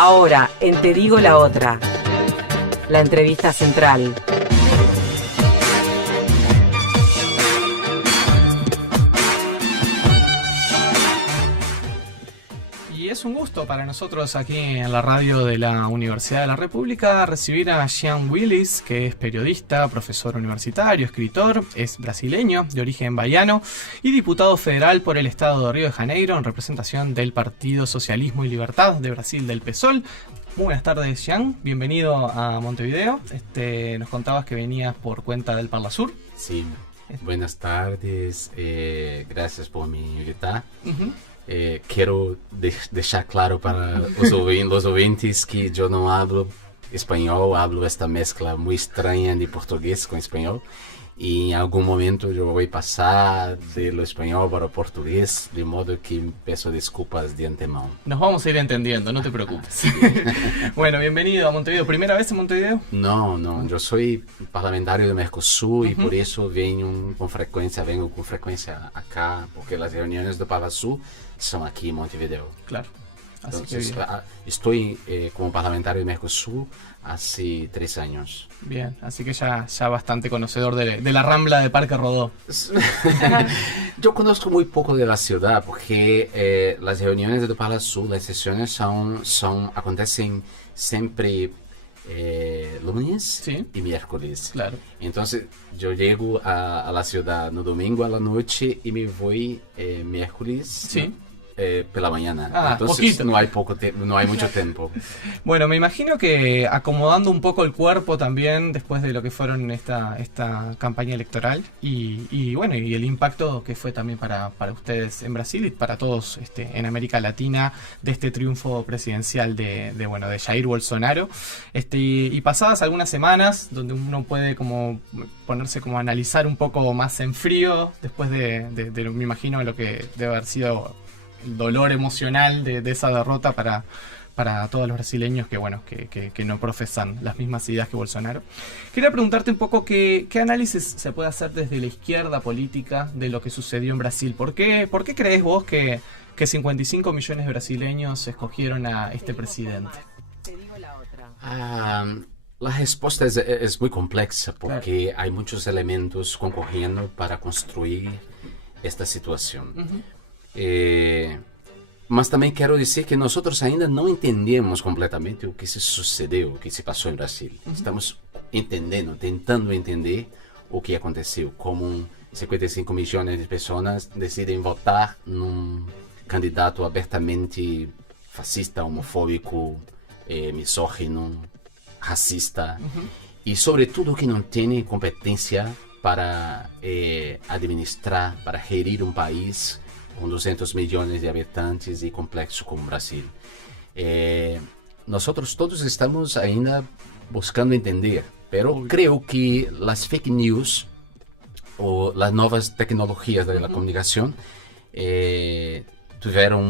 Ahora, en Te Digo la Otra, la entrevista central. Y es un gusto para nosotros aquí en la radio de la Universidad de la República recibir a Jean Willis, que es periodista, profesor universitario, escritor, es brasileño, de origen baiano y diputado federal por el estado de Río de Janeiro en representación del Partido Socialismo y Libertad de Brasil, del PSOL. Muy buenas tardes, Jean, bienvenido a Montevideo. Nos contabas que venías por cuenta del Parla Sur. Sí, buenas tardes, gracias por me invitar. Quero deixar claro para os ouvintes que eu não hablo espanhol, hablo esta mezcla muito estranha de português com espanhol. E em algum momento eu vou passar do espanhol para o português, de modo que peço desculpas de antemão. Nos vamos a ir entendiendo, no te preocupes. Bueno, bienvenido a Montevideo. ¿Primera vez en Montevideo? Não, eu sou parlamentario do Mercosul e por isso venho com frequência acá, porque as reuniões do Parla Sur são aqui em Montevideo. Claro. Así Entonces, que estoy como parlamentario de Mercosul hace 3 años. bien, así que ya bastante conocedor de la Rambla de Parque Rodó. Yo conozco muy poco de la ciudad porque las reuniones de Parla Sur, las sesiones acontecen siempre lunes Sí. y miércoles. Claro. Entonces yo llego a la ciudad no domingo a la noche y me voy miércoles. Sí. Pela mañana. Ah, Entonces poquito. no hay mucho tiempo. Bueno, me imagino que acomodando un poco el cuerpo también después de lo que fueron esta campaña electoral y bueno, y el impacto que fue también para ustedes en Brasil y para todos en América Latina de este triunfo presidencial de Jair Bolsonaro. Y pasadas algunas semanas donde uno puede como ponerse como a analizar un poco más en frío después de me imagino lo que debe haber sido el dolor emocional de esa derrota para todos los brasileños que no profesan las mismas ideas que Bolsonaro. Quería preguntarte un poco qué análisis se puede hacer desde la izquierda política de lo que sucedió en Brasil. ¿Por qué crees vos que 55 millones de brasileños escogieron a este presidente? Te digo la otra. La respuesta es muy compleja porque hay muchos elementos concorriendo para construir esta situación. Mas também quero dizer que nós ainda não entendemos completamente o que se sucedeu, o que se passou em Brasil. Estamos tentando entender o que aconteceu, como 55 milhões de pessoas decidem votar num candidato abertamente fascista, homofóbico, misógino, racista e, sobretudo, que não tem competência para administrar, para gerir um país com 200 milhões de habitantes e complexo como o Brasil. Nós todos estamos ainda buscando entender, pero creo que as fake news ou as novas tecnologias da comunicação tiveram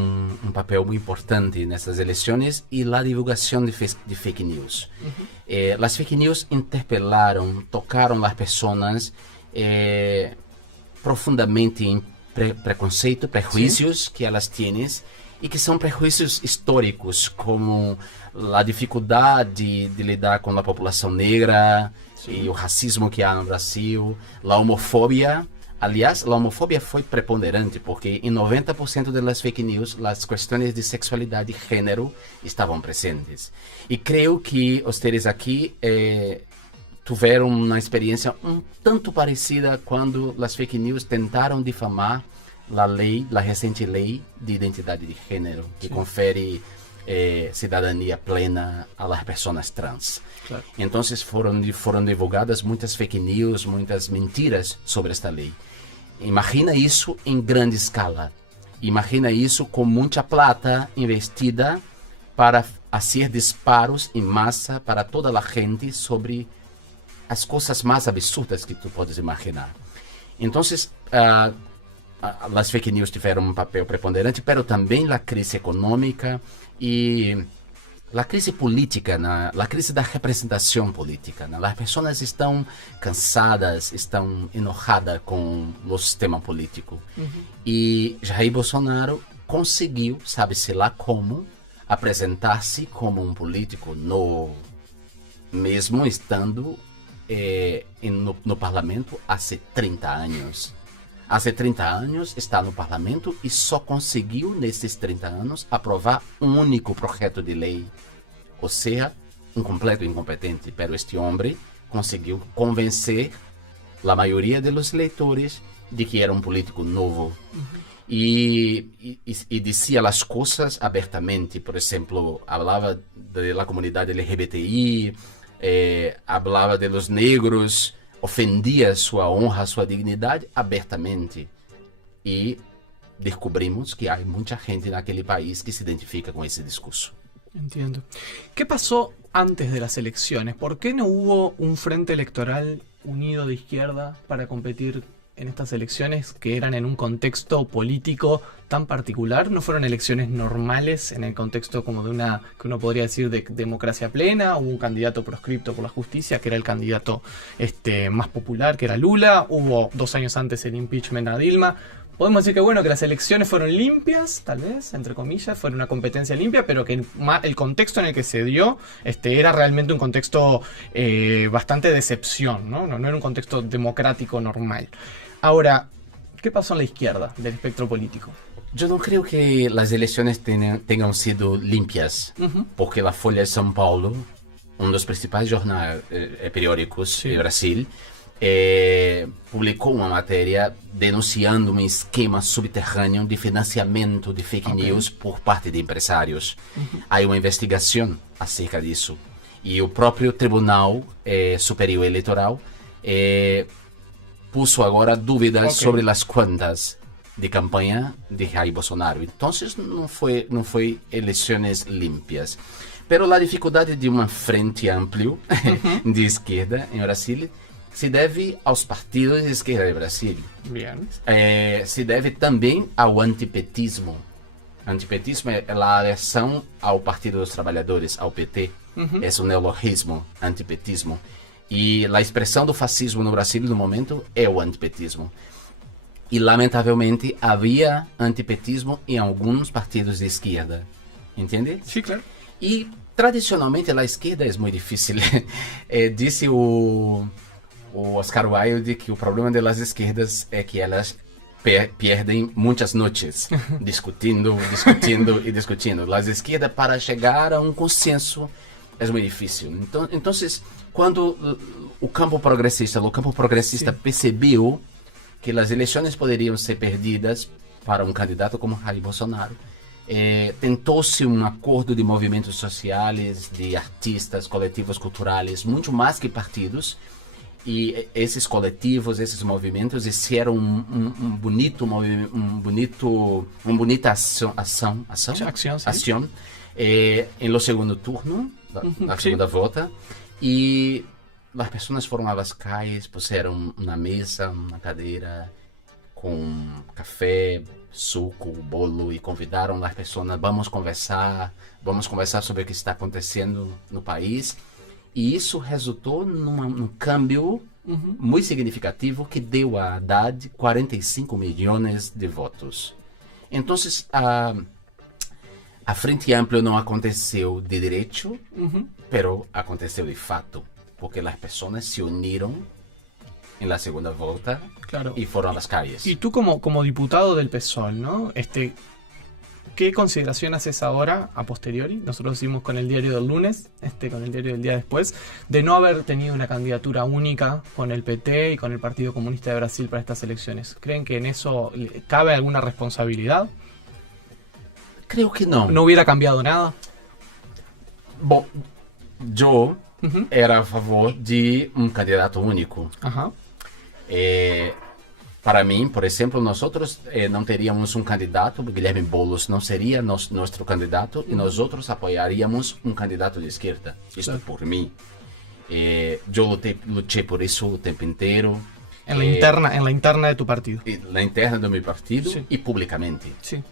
um papel muito importante nessas eleições e a divulgação de fake news. As fake news interpelaram, tocaram as pessoas profundamente em prejuízos que elas têm e que são prejuízos históricos, como a dificuldade de lidar com a população negra e o racismo que há no Brasil, a homofobia. Aliás, a homofobia foi preponderante porque em 90% das fake news as questões de sexualidade e gênero estavam presentes. E creio que vocês aqui tiveram uma experiência um tanto parecida quando as fake news tentaram difamar a recente lei de identidade de gênero, que confere cidadania plena às pessoas trans. Claro. Então foram divulgadas muitas fake news, muitas mentiras sobre esta lei. Imagina isso em grande escala. Imagina isso com muita plata investida para fazer disparos em massa para toda a gente sobre as coisas mais absurdas que tu podes imaginar. Então, as fake news tiveram um papel preponderante, mas também a crise econômica e a crise política, a crise da representação política. As pessoas estão cansadas, estão enojadas com o sistema político. E Jair Bolsonaro conseguiu, sabe-se lá como, apresentar-se como um político novo, mesmo estando no parlamento há 30 anos. Há 30 anos está no parlamento e só conseguiu, nesses 30 anos, aprovar um único projeto de lei. Ou seja, um completo incompetente. Pero este homem conseguiu convencer a maioria dos eleitores de que era um político novo. E dizia as coisas abertamente. Por exemplo, falava da comunidade LGBTI, falava de los negros, ofendia sua honra, sua dignidade abertamente. E descobrimos que há muita gente naquele país que se identifica com esse discurso. Entiendo. ¿Qué pasó antes de las elecciones? ¿Por qué no hubo un frente electoral unido de izquierda para competir en estas elecciones que eran en un contexto político tan particular? ¿No fueron elecciones normales en el contexto como de una, que uno podría decir, de democracia plena? Hubo un candidato proscripto por la justicia, que era el candidato más popular, que era Lula. Hubo 2 años antes el impeachment a Dilma. Podemos decir que bueno, que las elecciones fueron limpias, tal vez, entre comillas, fueron una competencia limpia, pero que el contexto en el que se dio era realmente un contexto bastante de excepción, ¿no? No era un contexto democrático normal. Ahora, ¿qué pasó en la izquierda del espectro político? Yo no creo que las elecciones tengan sido limpias, porque la Folha de São Paulo, uno de los principales periódicos de Brasil, publicou uma matéria denunciando um esquema subterrâneo de financiamento de fake news por parte de empresários. Há uma investigação acerca disso. E o próprio Tribunal Superior Eleitoral puso agora dúvidas sobre as contas de campanha de Jair Bolsonaro. Então, não foi eleições limpas. Pero a dificuldade de uma frente amplo de esquerda em Brasil se deve aos partidos de esquerda de Brasil. Bien. Se deve também ao antipetismo. Antipetismo é a aversão ao Partido dos Trabalhadores, ao PT. É um neologismo, antipetismo. E a expressão do fascismo no Brasil no momento é o antipetismo. E lamentavelmente havia antipetismo em alguns partidos de esquerda. Entende? Sí, claro. E tradicionalmente a esquerda é muito difícil. Disse o Oscar Wilde que o problema das esquerdas é que elas perdem muitas noites discutindo e discutindo. As esquerdas, para chegar a um consenso, é muito difícil. Então, quando o campo progressista percebeu que as eleições poderiam ser perdidas para um candidato como Jair Bolsonaro, tentou-se um acordo de movimentos sociais, de artistas, coletivos culturais, muito mais que partidos. E esses coletivos, esses movimentos fizeram uma bonita ação em lo segundo turno, na segunda volta. E as pessoas foram às calles, puseram uma mesa, uma cadeira com café, suco, bolo e convidaram as pessoas, vamos conversar sobre o que está acontecendo no país. E isso resultou num câmbio muito significativo que deu a Haddad 45 milhões de votos. Então, a Frente Ampla não aconteceu de direito, pero aconteceu de fato, porque as pessoas se uniram na segunda volta, claro, e foram às calles. E tú como diputado del PSOL, ¿no? ¿Qué consideración haces ahora, a posteriori? Nosotros hicimos con el diario del lunes, con el diario del día después, de no haber tenido una candidatura única con el PT y con el Partido Comunista de Brasil para estas elecciones. ¿Creen que en eso cabe alguna responsabilidad? Creo que no. ¿No hubiera cambiado nada? Bom, yo era a favor de um candidato único. Para mim, por exemplo, nós não teríamos um candidato, Guilherme Boulos não seria nosso candidato, e nós apoiaríamos um candidato de esquerda. Isso é por mim. Eu lutei por isso o tempo inteiro. En la interna de tu partido. Na interna do meu partido, sí, e publicamente. Sí.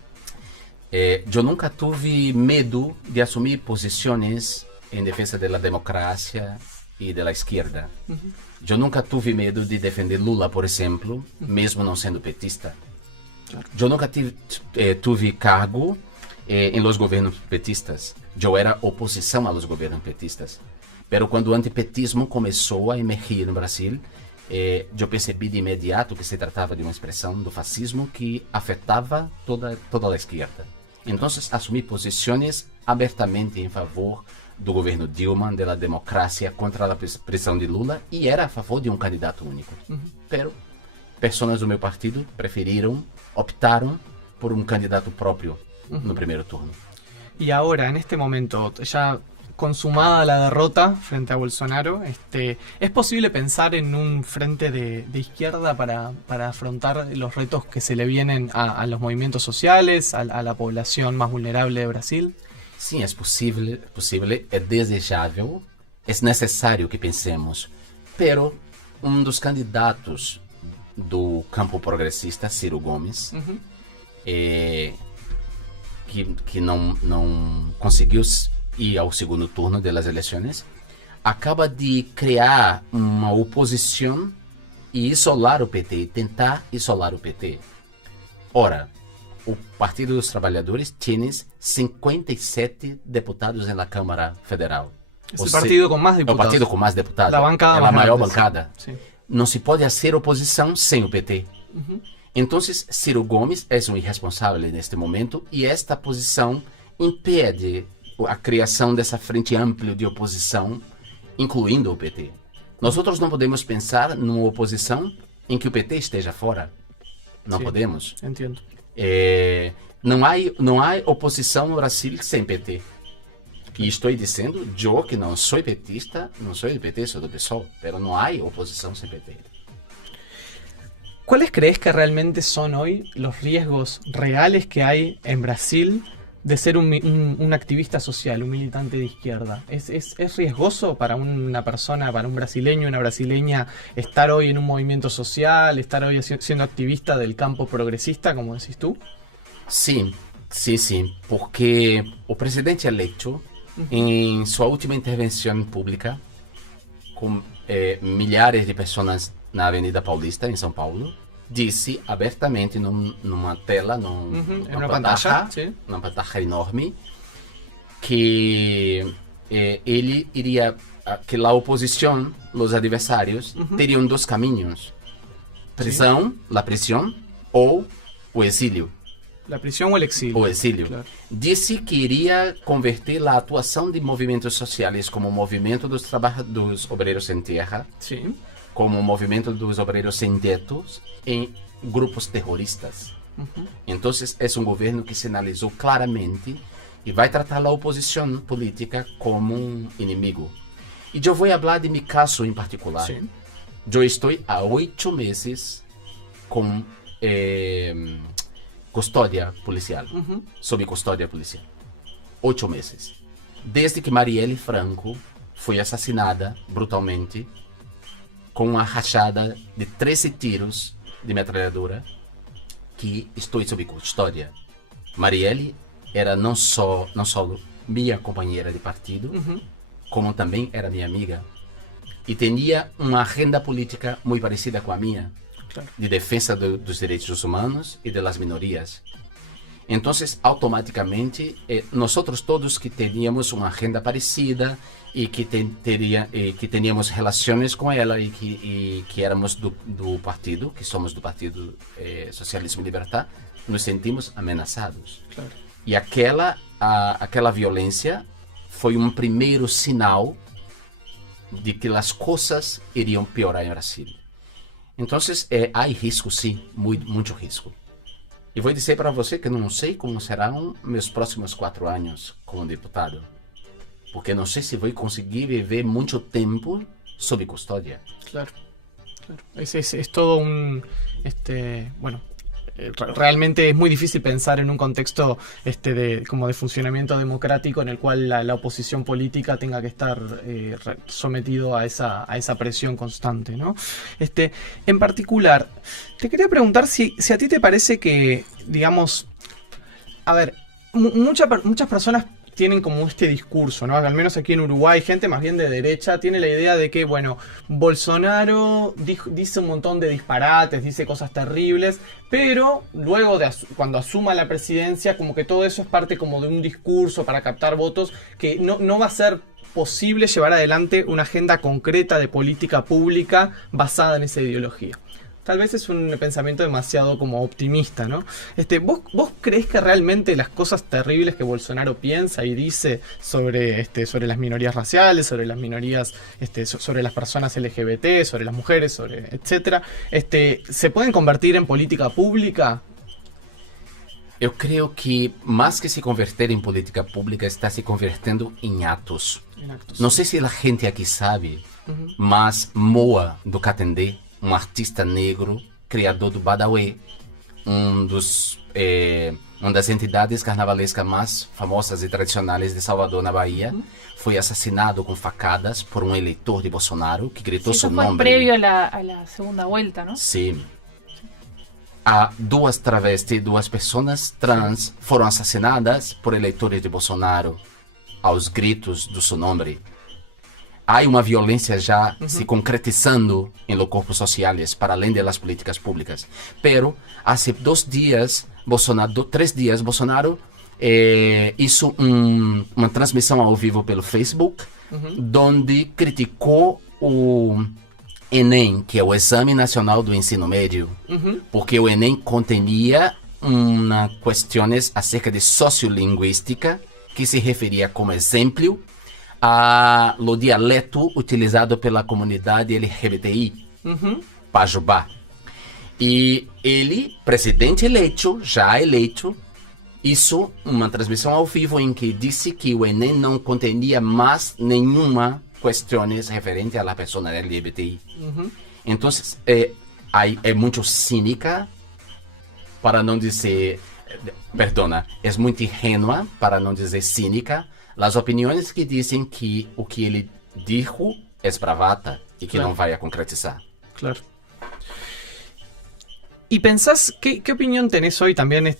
Eu nunca tive medo de assumir posições em defesa da democracia e da esquerda. Eu nunca tive medo de defender Lula, por exemplo, mesmo não sendo petista. Eu nunca tive cargo en los gobiernos petistas. Yo era oposición a los gobiernos petistas. Pero quando o antipetismo começou a emergir no Brasil, eu percebi de imediato que se tratava de uma expressão do fascismo que afetava toda a esquerda. Então, assumi posições abertamente em favor do governo Dilma, da democracia, contra a pressão de Lula, e era a favor de um candidato único. Pero pessoas do meu partido optaram por um candidato próprio no primeiro turno. Y ahora, en este momento, ya consumada la derrota frente a Bolsonaro, ¿es posible pensar en un frente de izquierda para afrontar los retos que se le vienen a los movimientos sociales, a la población más vulnerable de Brasil? Sim, é possível, é desejável, é necessário que pensemos. Pero um dos candidatos do campo progressista, Ciro Gomes, que não conseguiu ir ao segundo turno das eleições, acaba de criar uma oposição e isolar o PT, e tentar isolar o PT. Ora, o Partido dos Trabalhadores tem 57 deputados na Câmara Federal. Es el partido con más É o diputados. partido com mais deputados. La bancada é a más maior grande, bancada. sí. Não se pode fazer oposição sem o PT. Então, Ciro Gomes é um irresponsável neste momento e esta posição impede a criação dessa frente ampla de oposição, incluindo o PT. Nós não podemos pensar numa oposição em que o PT esteja fora. Não Sim. podemos. Entiendo. Não há oposição no Brasil sem PT. E estou dizendo, eu que não sou petista, não sou do PT, sou do PSOL, pero não há oposição sem PT. ¿Cuáles crees que realmente son hoy los riesgos reales que hay en Brasil de ser un activista social, un militante de izquierda? ¿Es riesgoso para una persona, para un brasileño, una brasileña, estar hoy en un movimiento social, estar hoy siendo activista del campo progresista, como decís tú? Sim, porque o presidente eleito, em sua última intervenção pública, com milhares de pessoas na Avenida Paulista, em São Paulo, disse abertamente numa tela, numa pantalla, sim. Numa pantalla enorme, que ele iria, que a oposição, os adversários, teriam dois caminhos: prisão, a prisão, ou o exílio. La prisión o el exilio. O exílio. Claro. Disse que iria converter a atuação de movimentos sociais como o movimento dos obreiros sem terra, Sí. como o movimento dos obreiros sem tetos, em grupos terroristas. Então, é um governo que sinalizou claramente e vai tratar a oposição política como um inimigo. E eu vou falar de meu caso em particular. Sí. Eu estou há 8 meses com custódia policial, sob custódia policial. 8 meses. Desde que Marielle Franco foi assassinada brutalmente com uma rachada de 13 tiros de metralhadora, que estou sob custódia. Marielle era não só minha companheira de partido, como também era minha amiga. E tinha uma agenda política muito parecida com a minha, Claro. de defesa dos direitos humanos e das minorias. Então, automaticamente, nós todos que teníamos uma agenda parecida e que teníamos relações com ela e que éramos do partido, que somos do Partido Socialismo e Libertad, nos sentimos ameaçados. Claro. E aquela violência foi um primeiro sinal de que as coisas iriam piorar em Brasil. Então, há risco, sim, muito risco. E vou dizer para você que não sei como serão meus próximos 4 anos como deputado, porque não sei se vou conseguir viver muito tempo sob custódia. Claro. Es todo un... bueno, realmente es muy difícil pensar en un contexto como de funcionamiento democrático en el cual la oposición política tenga que estar sometido a esa presión constante, ¿no? En particular, te quería preguntar si a ti te parece que, digamos, a ver, muchas personas tienen como este discurso, ¿no? Al menos aquí en Uruguay, gente más bien de derecha tiene la idea de que, bueno, Bolsonaro dice un montón de disparates, dice cosas terribles, pero luego cuando asuma la presidencia, como que todo eso es parte como de un discurso para captar votos, que no va a ser posible llevar adelante una agenda concreta de política pública basada en esa ideología. Tal vez es un pensamiento demasiado como optimista, ¿no? ¿Vos creés que realmente las cosas terribles que Bolsonaro piensa y dice sobre las minorías raciales, sobre las minorías, sobre las personas LGBT, sobre las mujeres, sobre etcétera, se pueden convertir en política pública? Eu creio que mais que se converter em política pública, está se convertendo em atos. Não sei se a gente aqui sabe, mas Moa do Catendê, um artista negro, criador do Badawi, uma das entidades carnavalescas mais famosas e tradicionais de Salvador, na Bahia, foi assassinado com facadas por um eleitor de Bolsonaro que gritou seu nome. Eso fue previo a la segunda vuelta, ¿no? Sim. Duas travestis, duas pessoas trans foram assassinadas por eleitores de Bolsonaro aos gritos do seu nome. Há uma violência já se concretizando em los corpos sociais para além das políticas públicas. Pero há 3 dias Bolsonaro hizo uma transmissão ao vivo pelo Facebook, onde criticou o Enem, que é o Exame Nacional do Ensino Médio, porque o Enem continha questões acerca de sociolinguística, que se referia como exemplo ao dialeto utilizado pela comunidade LGBTI, Pajubá. E ele, presidente eleito, já eleito, hizo uma transmissão ao vivo em que disse que o Enem não continha mais nenhuma questões referentes à pessoa LGBTI. Então, é muito cínica, para não dizer, é muito ingênua, para não dizer cínica, as opiniões que dizem que o que ele dijo é bravata e que não vai a concretizar. Claro. ¿Y pensás, qué opinión tenés hoy también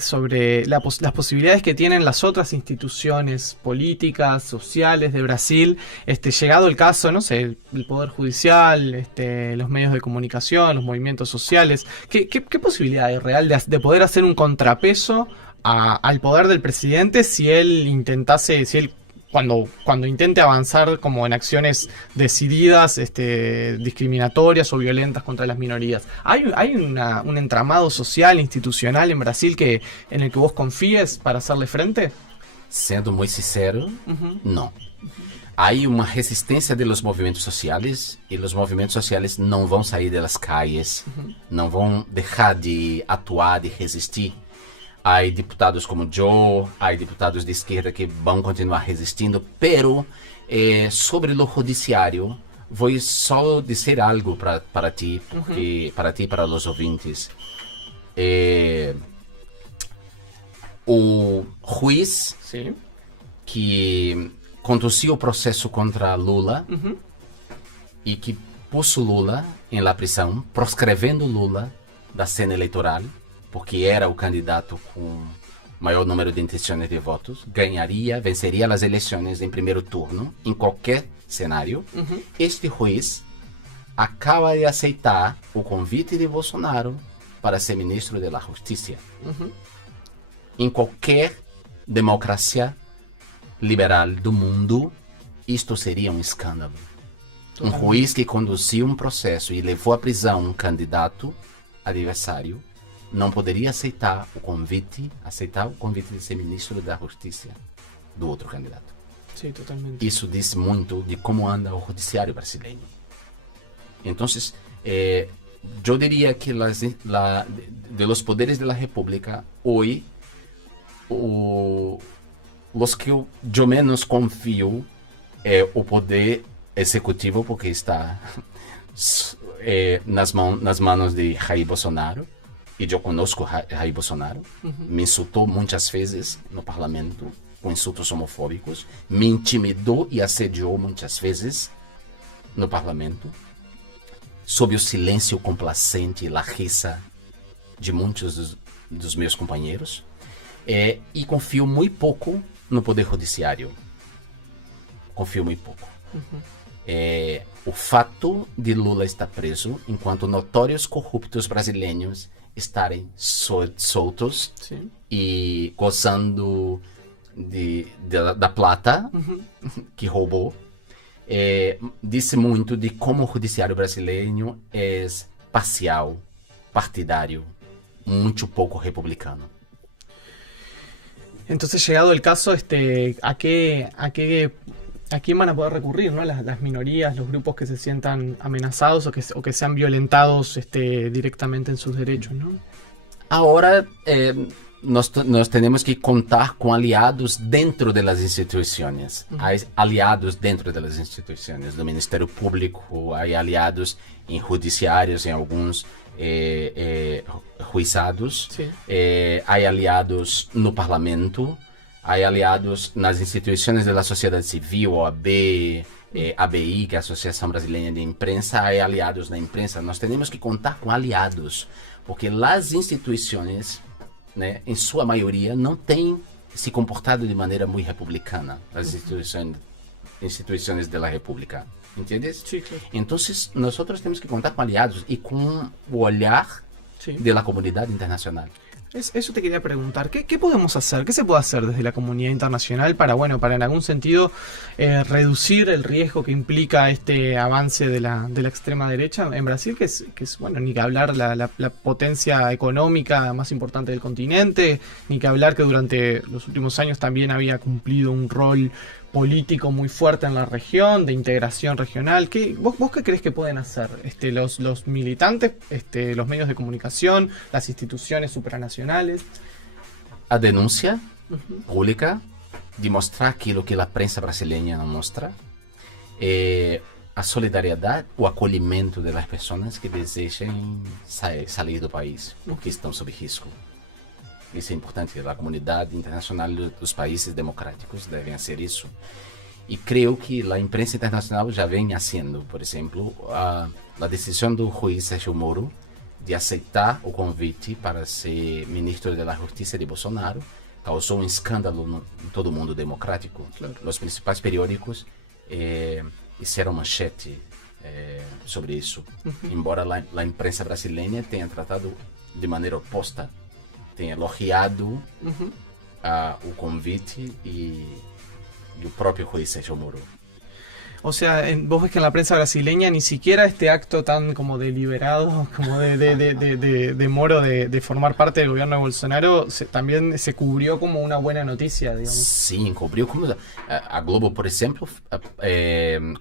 sobre las posibilidades que tienen las otras instituciones políticas, sociales de Brasil, llegado el caso, no sé, el Poder Judicial, los medios de comunicación, los movimientos sociales? ¿Qué posibilidad hay real de poder hacer un contrapeso al poder del presidente si él cuando intente avanzar como en acciones decididas, discriminatorias o violentas contra las minorías? ¿Hay un entramado social, institucional en Brasil en el que vos confíes para hacerle frente? Sendo muito sincero, não. Há uma resistência dos movimentos sociais e os movimentos sociais não vão sair das calles, não vão deixar de atuar, de resistir. Há deputados como Joe, há deputados de esquerda que vão continuar resistindo, pero sobre o judiciário, vou só dizer algo para ti, porque para ti e para os ouvintes. O juiz que conduziu o processo contra Lula e que pôs Lula em la prisão, proscrevendo Lula da cena eleitoral, porque era o candidato com maior número de intenções de votos, venceria as eleições em primeiro turno, em qualquer cenário. Este juiz acaba de aceitar o convite de Bolsonaro para ser ministro da Justiça. Em qualquer democracia liberal do mundo, isto seria um escândalo. Um juiz que conduziu um processo e levou à prisão um candidato adversário não poderia aceitar o convite de ser ministro da Justiça do outro candidato. Sim, totalmente. Isso diz muito de como anda o judiciário brasileiro. Então, eu diria que de los poderes da República, hoje, os que eu menos confio é o poder executivo, porque está nas mãos de Jair Bolsonaro. E eu conosco Jair Bolsonaro, me insultou muitas vezes no parlamento, com insultos homofóbicos, me intimidou e assediou muitas vezes no parlamento, sob o silêncio complacente e la risa de muitos dos meus companheiros, e confio muito pouco no Poder Judiciário. Confio muito pouco. O fato de Lula estar preso, enquanto notórios corruptos brasileiros estarem soltos Sí. e gozando da plata que roubou, disse muito de como o judiciário brasileiro é parcial, partidário, muito pouco republicano. Entonces, llegado el caso, ¿a quién van a poder recurrir, ¿no? Las minorías, los grupos que se sientan amenazados o que sean violentados directamente en sus derechos, ¿no? Agora, nós temos que contar com aliados dentro das instituições. Há aliados dentro das instituições do Ministério Público, há aliados em judiciários, em alguns juizados, Sí. há aliados no parlamento, há aliados nas instituições da sociedade civil, OAB, ABI, que é a Associação Brasileira de Imprensa, há aliados na imprensa. Nós temos que contar com aliados, porque as instituições, né, em sua maioria, não têm se comportado de maneira muito republicana, as instituições da República. Entendes? Sí, claro. Então, nós temos que contar com aliados e com o olhar Sí. da comunidade internacional. Eso te quería preguntar, ¿qué podemos hacer? ¿Qué se puede hacer desde la comunidad internacional para en algún sentido reducir el riesgo que implica este avance de la extrema derecha en Brasil, que es ni que hablar la potencia económica más importante del continente, ni que hablar que durante los últimos años también había cumplido un rol político muy fuerte en la región, de integración regional? ¿Vos qué crees que pueden hacer los militantes, los medios de comunicación, las instituciones supranacionales? A denúncia pública, de mostrar aquilo que a prensa brasileira não mostra, a solidariedade, o acolhimento das pessoas que desejam sair do país, porque estão sob risco. Isso é importante. A comunidade internacional dos países democráticos devem fazer isso. E creio que a imprensa internacional já vem fazendo. Por exemplo, a decisão do juiz Sérgio Moro de aceitar o convite para ser ministro da Justiça de Bolsonaro causou escândalo em todo o mundo democrático. Claro. Os principais periódicos fizeram manchete sobre isso. Embora a imprensa brasileira tenha tratado de maneira oposta, tem elogiado o convite e o próprio juiz Sérgio Moro. O sea, vos ves que en la prensa brasileña ni siquiera este acto tan como deliberado, como de Moro de formar parte del gobierno de Bolsonaro, también se cubrió como una buena noticia, digamos. Sim, cobriu como a Globo, por exemplo,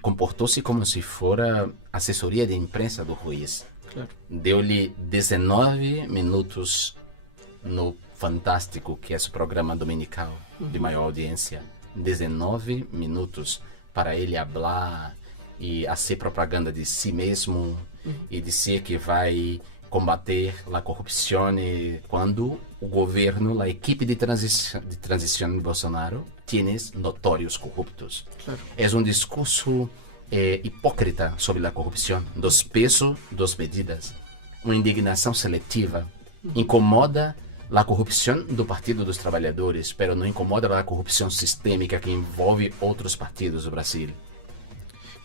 comportou-se como se fora assessoria de imprensa do juiz. Claro. Deu-lhe 19 minutos no Fantástico, que é o programa dominical de maior audiência. 19 minutos para ele falar e fazer propaganda de si mesmo e dizer que vai combater a corrupção quando o governo, a equipe de transição de Bolsonaro tem notórios corruptos. Claro. É um discurso hipócrita sobre a corrupção, dos pesos, das medidas, uma indignação seletiva, incomoda a corrupção do Partido dos Trabalhadores, pero não incomoda a corrupção sistêmica que envolve outros partidos do Brasil.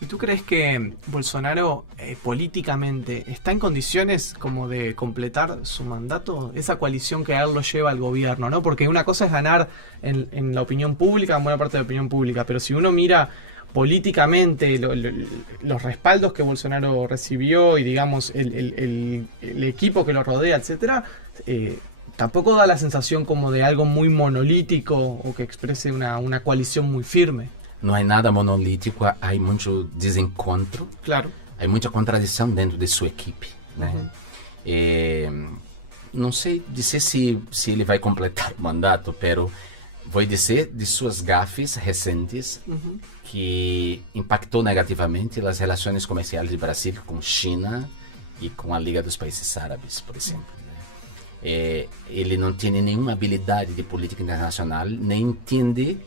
¿Y tú crees que Bolsonaro políticamente está en condiciones como de completar su mandato? Esa coalición que a él lo lleva al gobierno, ¿no? Porque una cosa es ganar en la opinión pública, en buena parte de la opinión pública, pero si uno mira políticamente los respaldos que Bolsonaro recibió y digamos el equipo que lo rodea, etcétera, tampoco da la sensación como de algo muy monolítico o que exprese una coalición muy firme. Não há nada monolítico, há muito desencontro, Claro. há muita contradição dentro de sua equipe, né? Não sei dizer se ele vai completar o mandato, pero vou dizer de suas gafes recentes que impactou negativamente as relações comerciais do Brasil com China e com a Liga dos Países Árabes, por exemplo. Ele não tem nenhuma habilidade de política internacional, nem entende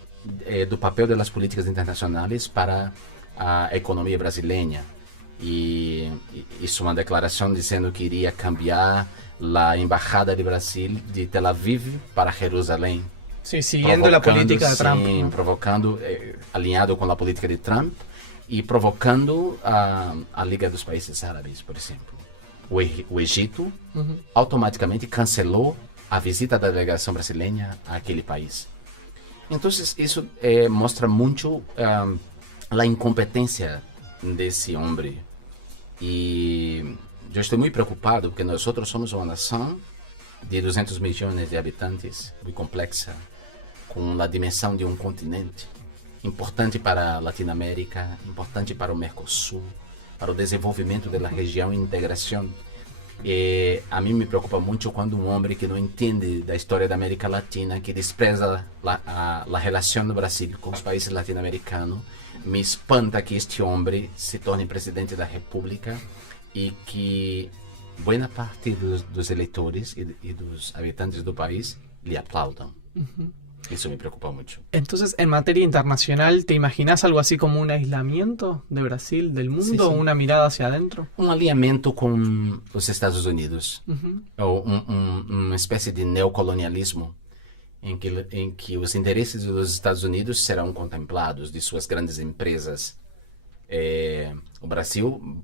do papel das políticas internacionais para a economia brasileira. E isso é uma declaração dizendo que iria cambiar a embaixada de Brasil de Tel Aviv para Jerusalém. Sí, siguiendo la política de Trump. Sim, provocando, alinhado com a política de Trump e provocando a Liga dos Países Árabes, por exemplo. O Egito automaticamente cancelou a visita da delegação brasileira àquele país. Então, isso mostra muito a incompetência desse homem. E eu estou muito preocupado porque nós somos uma nação de 200 milhões de habitantes, muito complexa, com a dimensão de um continente, importante para a Latinoamérica, importante para o Mercosul, para o desenvolvimento da região e integração. E a mim me preocupa muito quando um homem que não entende da história da América Latina, que despreza a relação do Brasil com os países latino-americanos, me espanta que este homem se torne presidente da República e que boa parte dos eleitores e dos habitantes do país lhe aplaudam. Eso me preocupa mucho. Entonces, en materia internacional, ¿te imaginas algo así como un aislamiento de Brasil, del mundo, Sí, sí. o una mirada hacia adentro? Um alinhamento com os Estados Unidos, ou uma espécie de neocolonialismo em que os interesses dos Estados Unidos serão contemplados de suas grandes empresas. O Brasil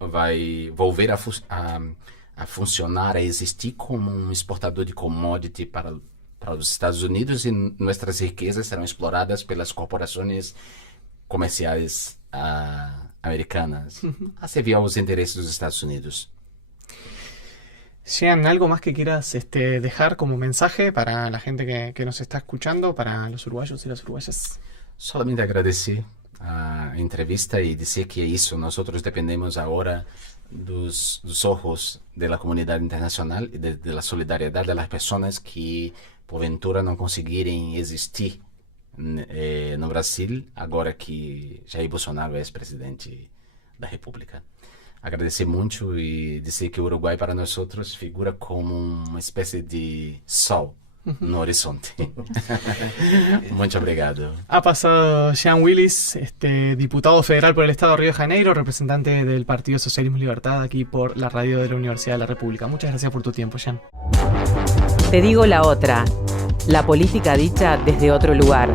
vai volver a funcionar, a existir como um exportador de commodity para os Estados Unidos, e nossas riquezas serão exploradas pelas corporações comerciais americanas, a servir aos intereses dos Estados Unidos. Jean, ¿algo más que quieras dejar como mensaje para la gente que nos está escuchando, para los uruguayos y las uruguayas? Solamente agradecer a entrevista e dizer que é isso, nós dependemos agora dos ojos da comunidade internacional e da solidariedade das pessoas que porventura não conseguirem existir no Brasil, agora que Jair Bolsonaro é presidente da República. Agradecer muito e dizer que o Uruguai para nós figura como uma espécie de sol no horizonte. Muito obrigado. Ha pasado Jean Willis, diputado federal por el Estado de Río de Janeiro, representante del Partido Socialismo y Libertad aquí por la radio de la Universidad de la República. Muchas gracias por tu tiempo, Jean. Te digo la otra, la política dicha desde otro lugar.